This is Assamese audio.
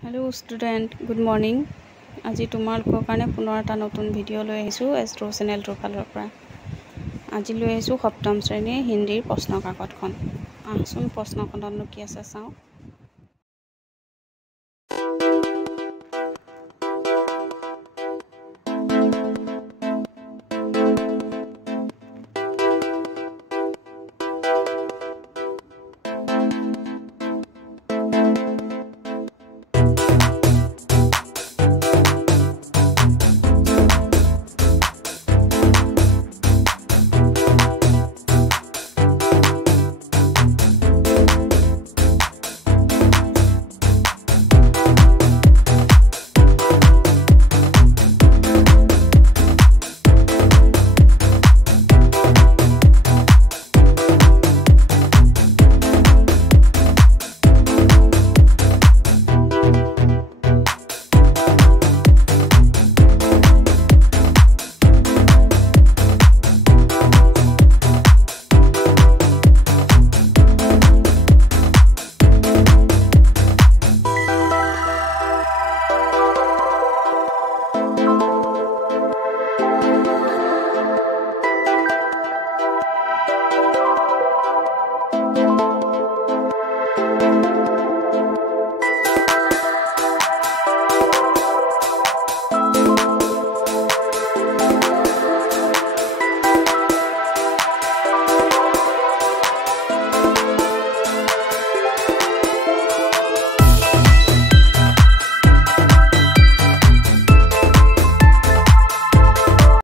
हेलो स्टूडेंट गुड मॉर्निंग আজি তোমালোকৰ কাৰণে পুনৰ এটা নতুন ভিডিঅ' লৈ আহিছোঁ এষ্ট্ৰো চেনেলটোৰ ফালৰ পৰা আজি লৈ আহিছোঁ সপ্তম শ্ৰেণীৰ হিন্দীৰ প্ৰশ্ন কাকতখন আহচোন প্ৰশ্নখনতনো কি আছে চাওঁ